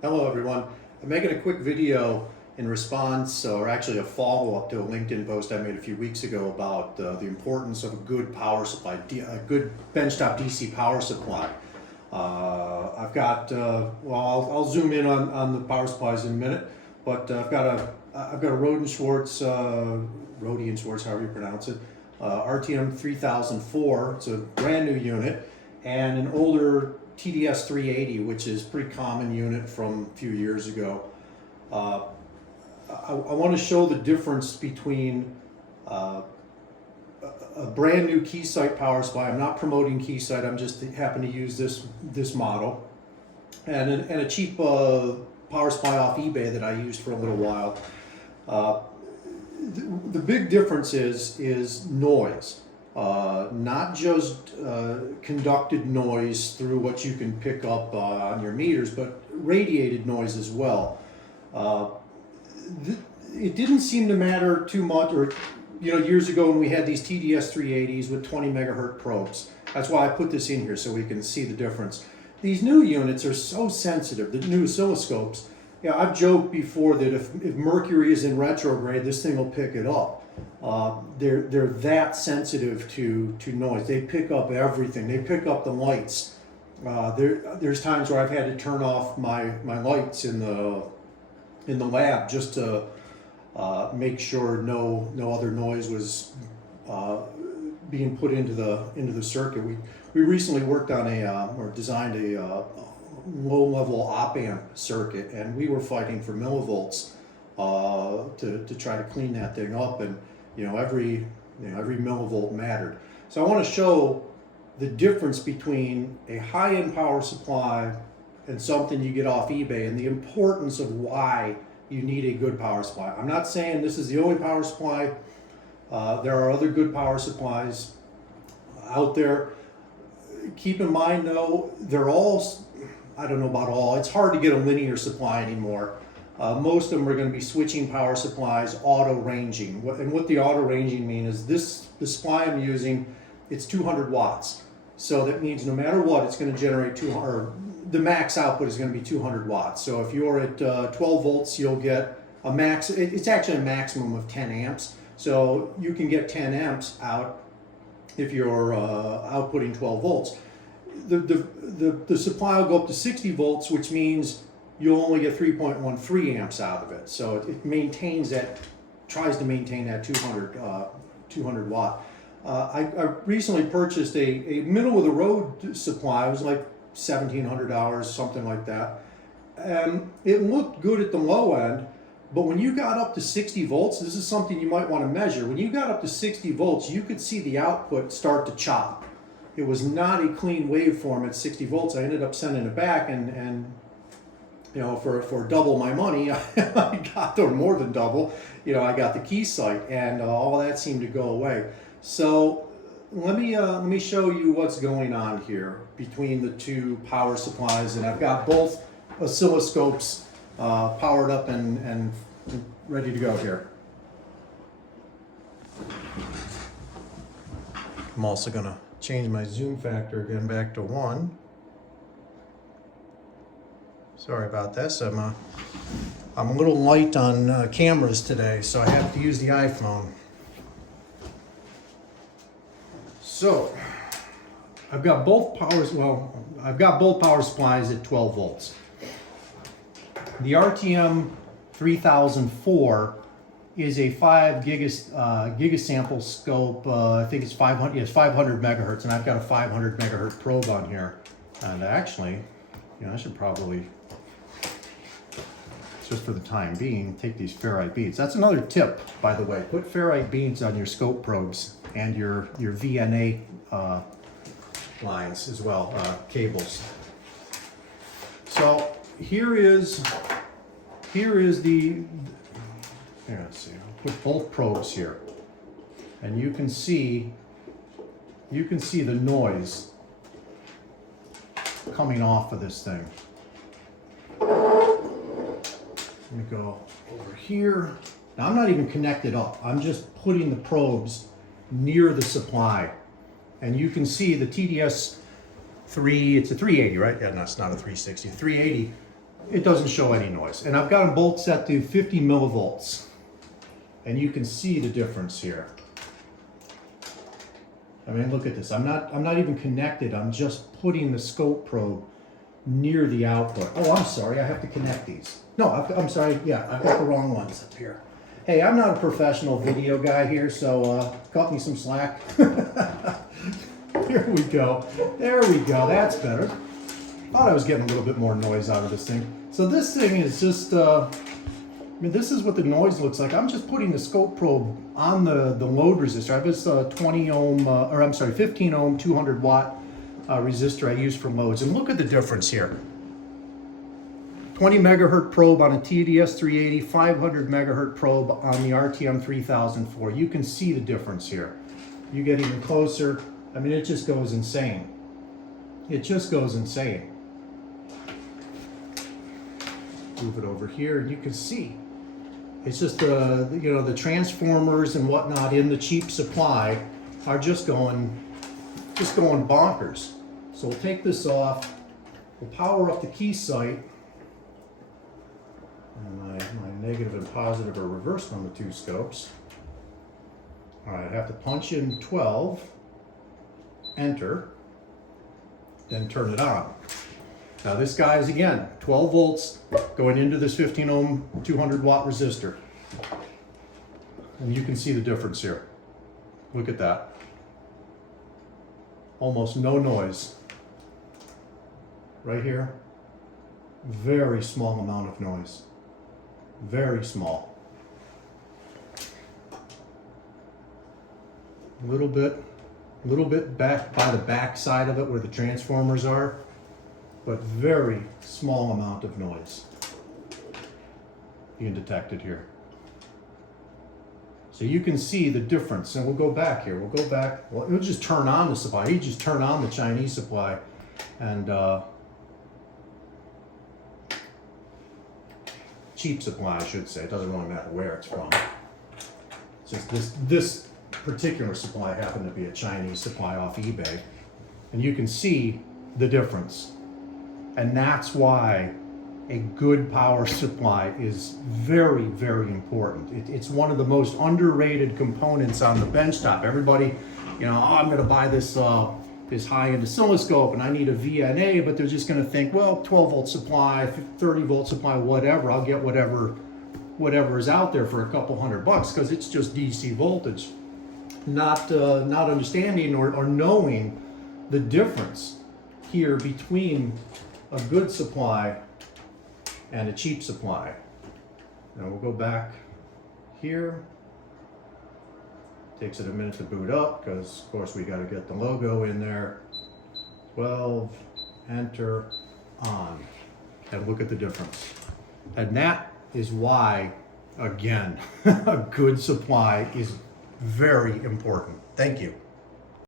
Hello everyone. I'm making a quick video in response, or actually a follow-up to a LinkedIn post I made a few weeks ago about the importance of a good power supply, a good benchtop DC power supply. I've got, I'll zoom in on the power supplies in a minute, but I've got a Rohde & Schwarz, Rohde & Schwarz, however you pronounce it, RTM 3004. It's a brand new unit, and an older TDS 380, which is a pretty common unit from a few years ago. I want to show the difference between a brand new Keysight power supply. I'm not promoting Keysight, I'm just happen to use this model, and a cheap power supply off eBay that I used for a little while. The big difference is noise. Not just conducted noise through what you can pick up on your meters, but radiated noise as well. It didn't seem to matter too much, or years ago when we had these TDS 380s with 20 megahertz probes. That's why I put this in here so we can see the difference. These new units are so sensitive, the new oscilloscopes. Yeah, I've joked before that if Mercury is in retrograde, this thing will pick it up. They're that sensitive to noise. They pick up everything. They pick up the lights. There's times where I've had to turn off my lights in the lab just to make sure no other noise was being put into the circuit. We recently worked on or designed a low-level op-amp circuit, and we were fighting for millivolts to try to clean that thing up, and every millivolt mattered. So I want to show the difference between a high-end power supply and something you get off eBay, and the importance of why you need a good power supply. I'm not saying this is the only power supply. There are other good power supplies out there. Keep in mind though, they're all, I don't know about all, it's hard to get a linear supply anymore. Most of them are going to be switching power supplies, auto ranging. And what the auto ranging means is the supply I'm using, it's 200 watts. So that means no matter what, it's going to generate 200, or the max output is going to be 200 watts. So if you're at 12 volts, you'll get a max, it's actually a maximum of 10 amps. So you can get 10 amps out if you're outputting 12 volts. The supply will go up to 60 volts, which means you'll only get 3.13 amps out of it. So it maintains that, tries to maintain that 200 watt. I recently purchased a middle of the road supply. It was like $1,700, something like that. It looked good at the low end, but when you got up to 60 volts, this is something you might want to measure. When you got up to 60 volts, you could see the output start to chop. It was not a clean waveform at 60 volts. I ended up sending it back, and for double my money, I got, or more than double, I got the Keysight, and all that seemed to go away. So let me show you what's going on here between the two power supplies, and I've got both oscilloscopes powered up and ready to go here. I'm also going to change my zoom factor again back to 1. Sorry about this. I'm a little light on cameras today, so I have to use the iPhone. So I've got both power supplies at 12 volts. The RTM 3004 is a 5 gigasample scope. I think it's 500. Yes, 500 megahertz, and I've got a 500 megahertz probe on here. And actually, I should probably, just for the time being, take these ferrite beads. That's another tip, by the way. Put ferrite beads on your scope probes and your VNA lines as well, cables. So here is the, let's see, I'll put both probes here, and you can see the noise coming off of this thing. Let me go over here. Now I'm not even connected up. I'm just putting the probes near the supply. And you can see the TDS 3, it's a 380, right? Yeah, no, it's not a 360, 380. it doesn't show any noise. And I've got them both set to 50 millivolts. And you can see the difference here. I mean, look at this. I'm not even connected. I'm just putting the scope probe near the output. Oh, I'm sorry. I have to connect these. No, I'm sorry. Yeah, I've got the wrong ones up here. Hey, I'm not a professional video guy here, so cut me some slack. Here we go. There we go. That's better. Thought I was getting a little bit more noise out of this thing. So this thing is just, I mean, this is what the noise looks like. I'm just putting the scope probe on the load resistor. I have this 15 ohm, 200 watt resistor I use for loads. And look at the difference here. 20 megahertz probe on a TDS-380, 500 megahertz probe on the RTM 3004. You can see the difference here. You get even closer. I mean, it just goes insane. It just goes insane. Move it over here, and you can see. It's just the transformers and whatnot in the cheap supply are just going bonkers. So we'll take this off. We'll power up the key sight. And my negative and positive are reversed on the two scopes. All right, I have to punch in 12, enter, then turn it on. Now this guy is, again, 12 volts going into this 15 ohm, 200 watt resistor. And you can see the difference here. Look at that. Almost no noise. Right here, very small amount of noise. Very small. A little bit back by the back side of it where the transformers are, but very small amount of noise. You can detect it here. So you can see the difference. And we'll go back here. We'll go back. Well, it'll just turn on the supply. You just turn on the Chinese supply, and cheap supply, I should say. It doesn't really matter where it's from. It's just this particular supply happened to be a Chinese supply off eBay. And you can see the difference. And that's why a good power supply is very, very important. It's one of the most underrated components on the benchtop. Everybody, oh, I'm going to buy this high-end oscilloscope and I need a VNA, but they're just going to think, well, 12 volt supply, 30 volt supply, whatever. I'll get whatever is out there for a couple $100 because it's just DC voltage. Not understanding or knowing the difference here between a good supply and a cheap supply. Now we'll go back here. Takes it a minute to boot up because of course we got to get the logo in there. 12, enter, on. And look at the difference. And that is why, again, a good supply is very important. Thank you.